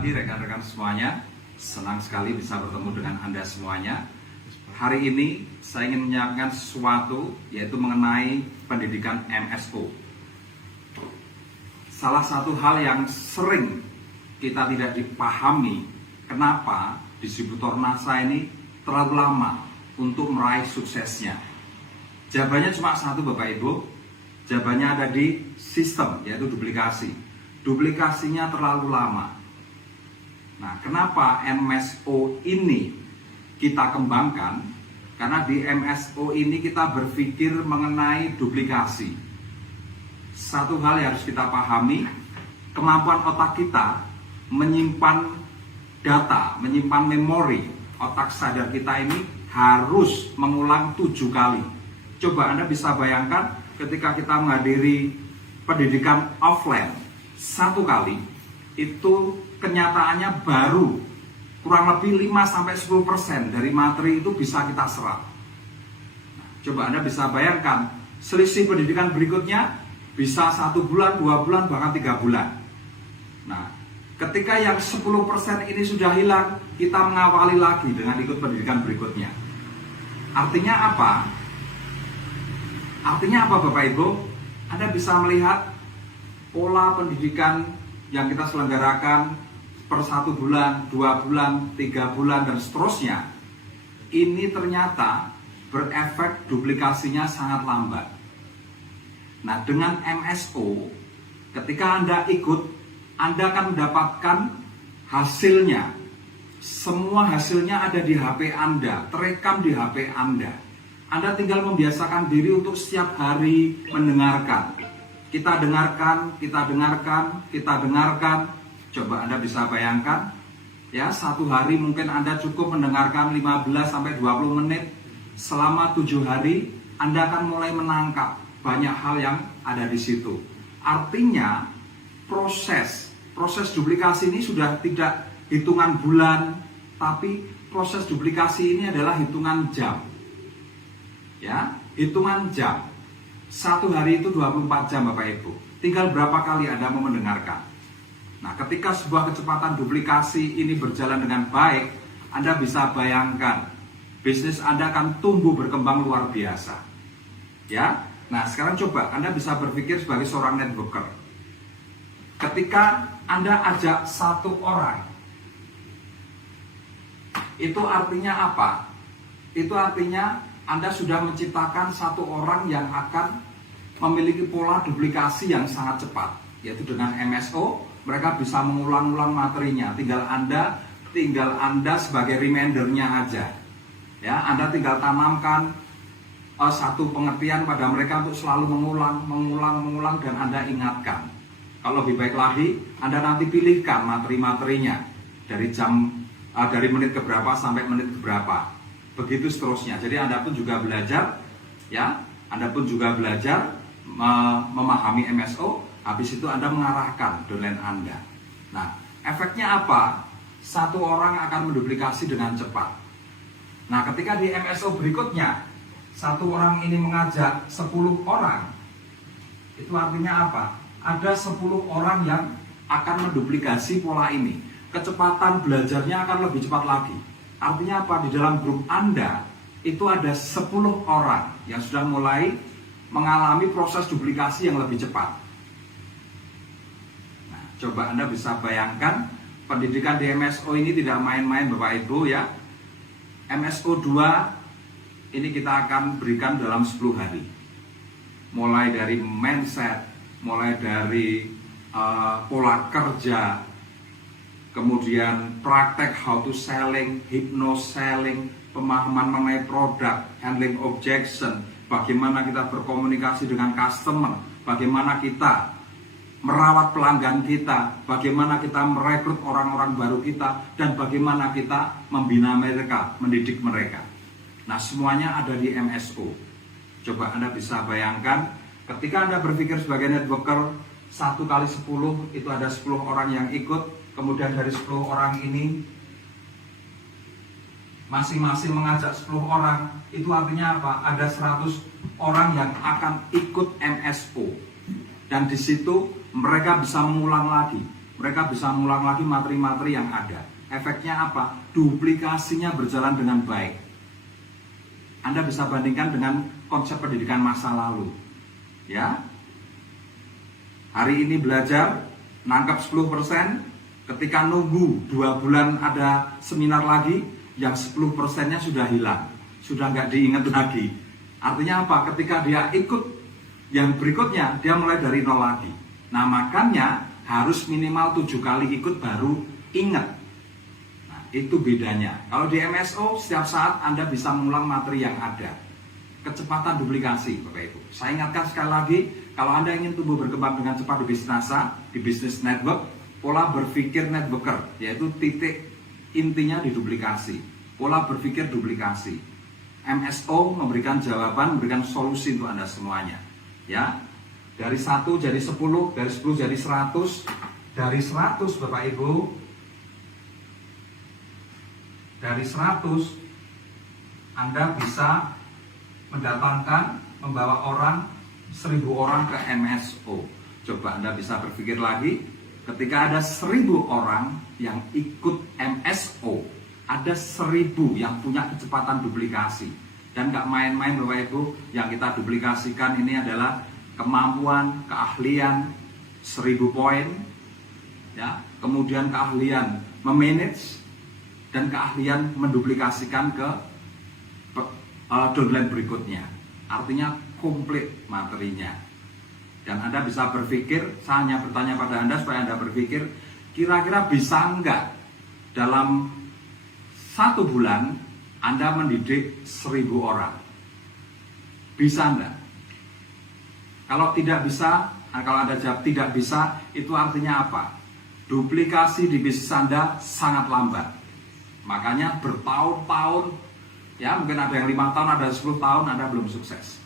pagi rekan-rekan semuanya. Senang sekali bisa bertemu dengan Anda semuanya. Hari ini saya ingin menyampaikan sesuatu, yaitu mengenai pendidikan MSO. Salah satu hal yang sering kita tidak dipahami, kenapa distributor NASA ini terlalu lama untuk meraih suksesnya. Jawabannya cuma satu, Bapak Ibu. Jawabannya ada di sistem, yaitu duplikasi. Duplikasinya terlalu lama. Nah, kenapa MSO ini kita kembangkan? Karena di MSO ini kita berpikir mengenai duplikasi. Satu hal yang harus kita pahami, kemampuan otak kita menyimpan data, menyimpan memori. Otak sadar kita ini harus mengulang 7 kali. Coba Anda bisa bayangkan ketika kita menghadiri pendidikan offline 1 kali, itu kenyataannya baru kurang lebih 5-10% dari materi itu bisa kita serap. Coba Anda bisa bayangkan, selisih pendidikan berikutnya bisa 1 bulan, 2 bulan, bahkan 3 bulan. Nah, ketika yang 10% ini sudah hilang, kita mengawali lagi dengan ikut pendidikan berikutnya. Artinya apa? Artinya apa, Bapak Ibu? Anda bisa melihat pola pendidikan yang kita selenggarakan per 1 bulan, 2 bulan, 3 bulan, dan seterusnya. Ini ternyata berefek duplikasinya sangat lambat. Nah, dengan MSO, ketika Anda ikut, Anda akan mendapatkan hasilnya. Semua hasilnya ada di HP Anda, terekam di HP Anda. Anda tinggal membiasakan diri untuk setiap hari mendengarkan. Kita dengarkan, kita dengarkan, kita dengarkan. Coba Anda bisa bayangkan, ya, 1 hari mungkin Anda cukup mendengarkan 15-20 menit. Selama 7 hari, Anda akan mulai menangkap banyak hal yang ada di situ. Artinya, proses duplikasi ini sudah tidak hitungan bulan, tapi proses duplikasi ini adalah hitungan jam. Ya, hitungan jam. 1 hari itu 24 jam, Bapak Ibu. Tinggal berapa kali Anda mau mendengarkan. Nah, ketika sebuah kecepatan duplikasi ini berjalan dengan baik, Anda bisa bayangkan bisnis Anda akan tumbuh berkembang luar biasa. Ya. Nah, sekarang coba Anda bisa berpikir sebagai seorang networker. Ketika Anda ajak 1 orang, itu artinya apa? Itu artinya Anda sudah menciptakan 1 orang yang akan memiliki pola duplikasi yang sangat cepat. Yaitu dengan MSO, mereka bisa mengulang-ulang materinya. Tinggal Anda sebagai remindernya aja. Ya, Anda tinggal tanamkan satu pengertian pada mereka untuk selalu mengulang, dan Anda ingatkan. Kalau lebih baik lagi, Anda nanti pilihkan materi-materinya dari menit keberapa sampai menit keberapa. Begitu seterusnya. Jadi Anda pun juga belajar, ya. Anda pun juga belajar memahami MSO. Habis itu Anda mengarahkan downline Anda. Nah, efeknya apa? 1 orang akan menduplikasi dengan cepat. Nah, ketika di MSO berikutnya 1 orang ini mengajak 10 orang, itu artinya apa? Ada 10 orang yang akan menduplikasi pola ini. Kecepatan belajarnya akan lebih cepat lagi. Artinya apa? Di dalam grup Anda itu ada 10 orang yang sudah mulai mengalami proses duplikasi yang lebih cepat. Nah, coba Anda bisa bayangkan, pendidikan di MSO ini tidak main-main, Bapak Ibu, ya. MSO 2 ini kita akan berikan dalam 10 hari. Mulai dari mindset, mulai dari pola kerja, kemudian praktek how to selling, hypnose selling, pemahaman mengenai produk, handling objection, bagaimana kita berkomunikasi dengan customer, bagaimana kita merawat pelanggan kita, bagaimana kita merekrut orang-orang baru kita, dan bagaimana kita membina mereka, mendidik mereka. Nah, semuanya ada di MSO. Coba Anda bisa bayangkan, ketika Anda berpikir sebagai networker, 1 kali 10 itu ada 10 orang yang ikut. Kemudian dari 10 orang ini masing-masing mengajak 10 orang. Itu artinya apa? Ada 100 orang yang akan ikut MSO. Dan di situ mereka bisa mengulang lagi, mereka bisa mengulang lagi materi-materi yang ada. Efeknya apa? Duplikasinya berjalan dengan baik. Anda bisa bandingkan dengan konsep pendidikan masa lalu. Ya. Hari ini belajar, nangkap 10%, ketika nunggu 2 bulan ada seminar lagi, yang 10%-nya sudah hilang, sudah nggak diingat lagi. Artinya apa? Ketika dia ikut yang berikutnya, dia mulai dari nol lagi. Nah, makanya harus minimal 7 kali ikut baru ingat. Nah, itu bedanya. Kalau di MSO, setiap saat Anda bisa mengulang materi yang ada. Kecepatan duplikasi, Bapak Ibu. Saya ingatkan sekali lagi, kalau Anda ingin tumbuh berkembang dengan cepat di bisnis NASA, di bisnis network, pola berpikir networker, yaitu titik intinya di duplikasi. Pola berpikir duplikasi. MSO memberikan jawaban, memberikan solusi untuk Anda semuanya. Ya, dari 1 jadi 10, dari 10 jadi 100, dari 100 Bapak Ibu, dari 100 Anda bisa mendatangkan, membawa orang 1000 orang ke MSO. Coba Anda bisa berpikir lagi, ketika ada 1000 orang yang ikut MSO, ada 1000 yang punya kecepatan duplikasi. Dan gak main-main Bapak Ibu, yang kita duplikasikan ini adalah kemampuan, keahlian 1000 poin, ya, kemudian keahlian memanage, dan keahlian menduplikasikan ke downline berikutnya. Artinya komplit materinya. Dan Anda bisa berpikir, saya hanya bertanya pada Anda supaya Anda berpikir, kira-kira bisa enggak dalam 1 bulan Anda mendidik 1000 orang? Bisa enggak? Kalau tidak bisa, kalau Anda jawab tidak bisa, itu artinya apa? Duplikasi di bisnis Anda sangat lambat. Makanya bertahun-tahun, ya mungkin ada yang 5 tahun, ada 10 tahun Anda belum sukses.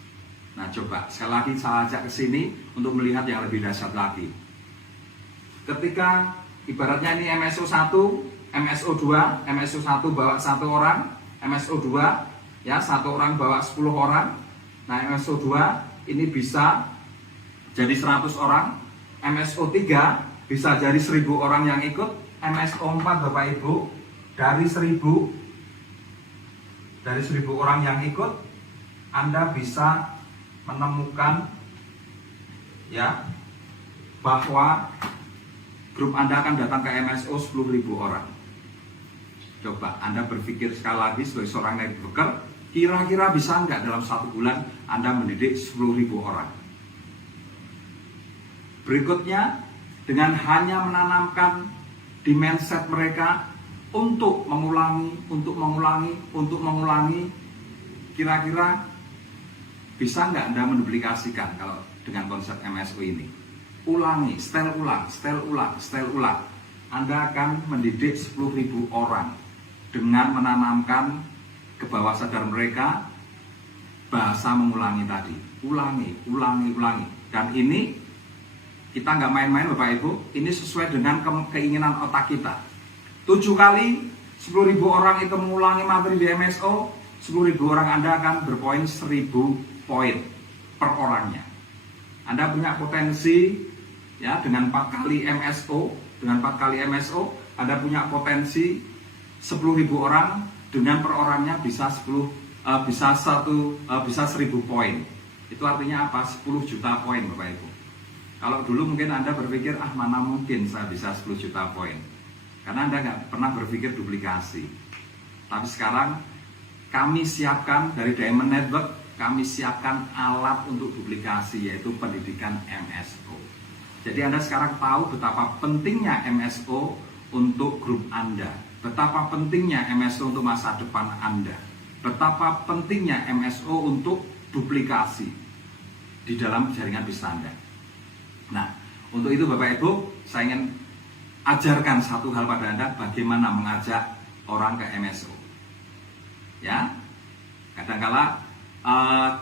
Nah coba, sekali lagi saya ajak ke sini untuk melihat yang lebih dahsyat lagi. Ketika ibaratnya ini MSO 1, MSO 2, MSO 1 bawa 1 orang, MSO 2 ya 1 orang bawa 10 orang. Nah MSO 2 ini bisa jadi 100 orang, MSO 3 bisa jadi 1000 orang yang ikut, MSO 4 Bapak Ibu dari 1000 orang yang ikut, Anda bisa menemukan ya bahwa grup Anda akan datang ke MSO 10.000 orang. Coba Anda berpikir sekali lagi sebagai seorang networker, kira-kira bisa nggak dalam 1 bulan Anda mendidik 10.000 orang? Berikutnya, dengan hanya menanamkan di mindset mereka untuk mengulangi, kira-kira bisa nggak Anda menduplikasikan kalau dengan konsep MSO ini? Ulangi, setel ulang. Anda akan mendidik 10.000 orang dengan menanamkan ke bawah sadar mereka bahasa mengulangi tadi. Ulangi. Dan ini kita nggak main-main Bapak Ibu, ini sesuai dengan keinginan otak kita. 7 kali 10.000 orang itu mengulangi materi di MSO, 10.000 orang Anda akan berpoin 1000 poin per orangnya. Anda punya potensi ya dengan 4 kali MSO, Anda punya potensi 10.000 orang dengan per orangnya bisa 1000 poin. Itu artinya apa? 10 juta poin Bapak Ibu. Kalau dulu mungkin Anda berpikir mana mungkin saya bisa 10 juta poin. Karena Anda nggak pernah berpikir duplikasi. Tapi sekarang kami siapkan dari Diamond Network, kami siapkan alat untuk duplikasi, yaitu pendidikan MSO. Jadi Anda sekarang tahu betapa pentingnya MSO untuk grup Anda, betapa pentingnya MSO untuk masa depan Anda, betapa pentingnya MSO untuk duplikasi di dalam jaringan bisnis Anda. Nah, untuk itu Bapak Ibu, saya ingin ajarkan satu hal pada Anda, bagaimana mengajak orang ke MSO. Ya, kadangkala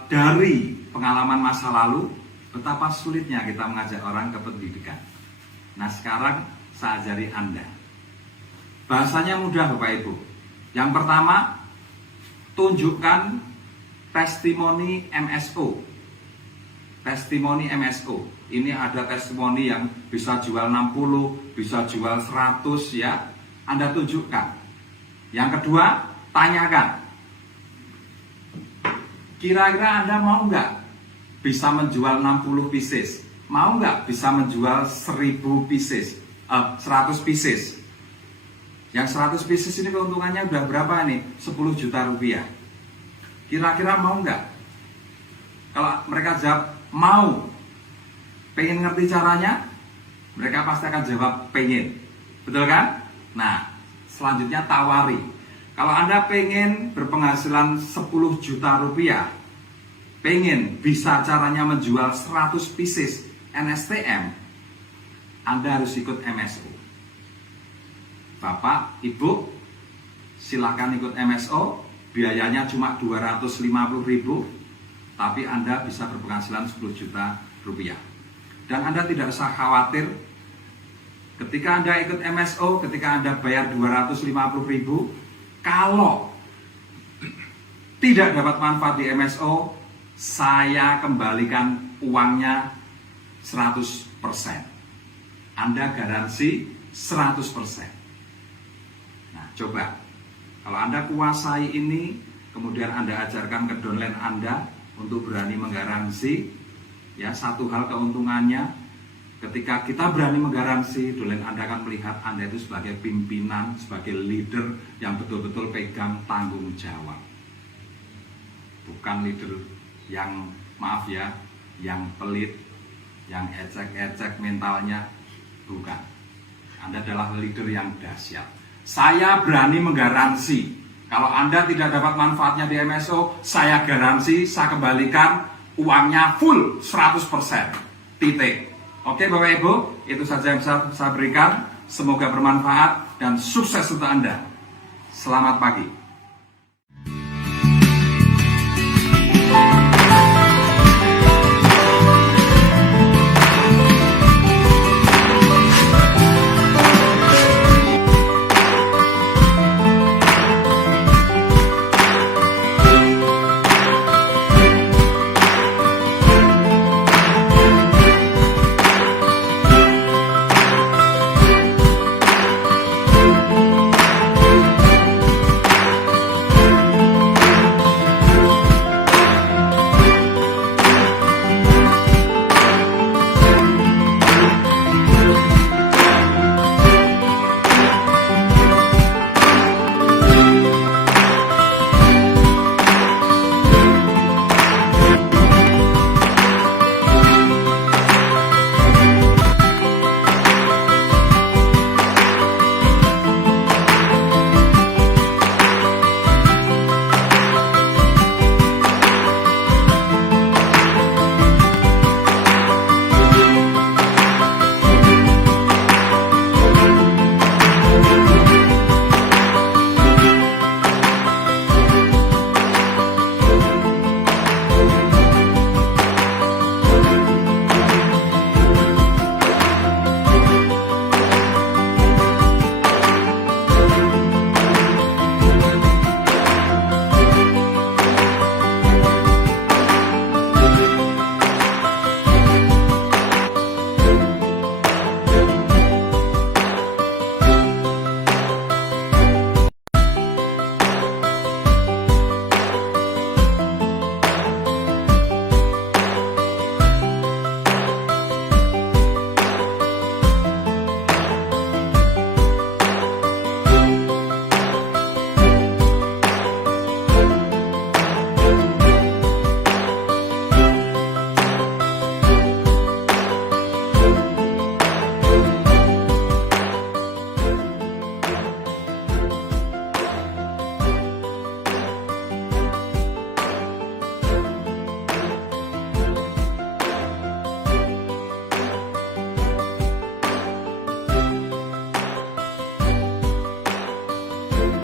dari pengalaman masa lalu, betapa sulitnya kita mengajak orang ke pendidikan. Nah sekarang saya ajari Anda. Bahasanya mudah Bapak Ibu. Yang pertama, tunjukkan testimoni MSO. testimoni MSO. Ini ada testimoni yang bisa jual 60, bisa jual 100 ya. Anda tunjukkan. Yang kedua, tanyakan. Kira-kira Anda mau nggak bisa menjual 60 pieces? Mau nggak bisa menjual 1000 pieces? 100 pieces. Yang 100 pieces ini keuntungannya udah berapa nih? 10 juta rupiah. Kira-kira mau nggak? Kalau mereka jawab mau, pengen ngerti caranya, mereka pasti akan jawab pengen. Betul kan? Nah, selanjutnya tawari. Kalau Anda pengen berpenghasilan 10 juta rupiah, pengen bisa caranya menjual 100 pieces NSTM, Anda harus ikut MSO. Bapak, Ibu, silakan ikut MSO. Biayanya cuma 250.000, tapi Anda bisa berpenghasilan 10 juta rupiah. Dan Anda tidak usah khawatir ketika Anda ikut MSO, ketika Anda bayar 250.000, kalau tidak dapat manfaat di MSO, saya kembalikan uangnya 100%. Anda garansi 100%. Nah, coba kalau Anda kuasai ini, kemudian Anda ajarkan ke downline Anda untuk berani menggaransi, ya, satu hal keuntungannya, ketika kita berani menggaransi, downline Anda akan melihat Anda itu sebagai pimpinan, sebagai leader yang betul-betul pegang tanggung jawab. Bukan leader yang, maaf ya, yang pelit, yang ecek-ecek mentalnya, bukan. Anda adalah leader yang dahsyat. Saya berani menggaransi, kalau Anda tidak dapat manfaatnya di MSO, saya garansi, saya kembalikan uangnya full 100%. Titik. Oke Bapak Ibu, itu saja yang bisa saya berikan. Semoga bermanfaat dan sukses untuk Anda. Selamat pagi.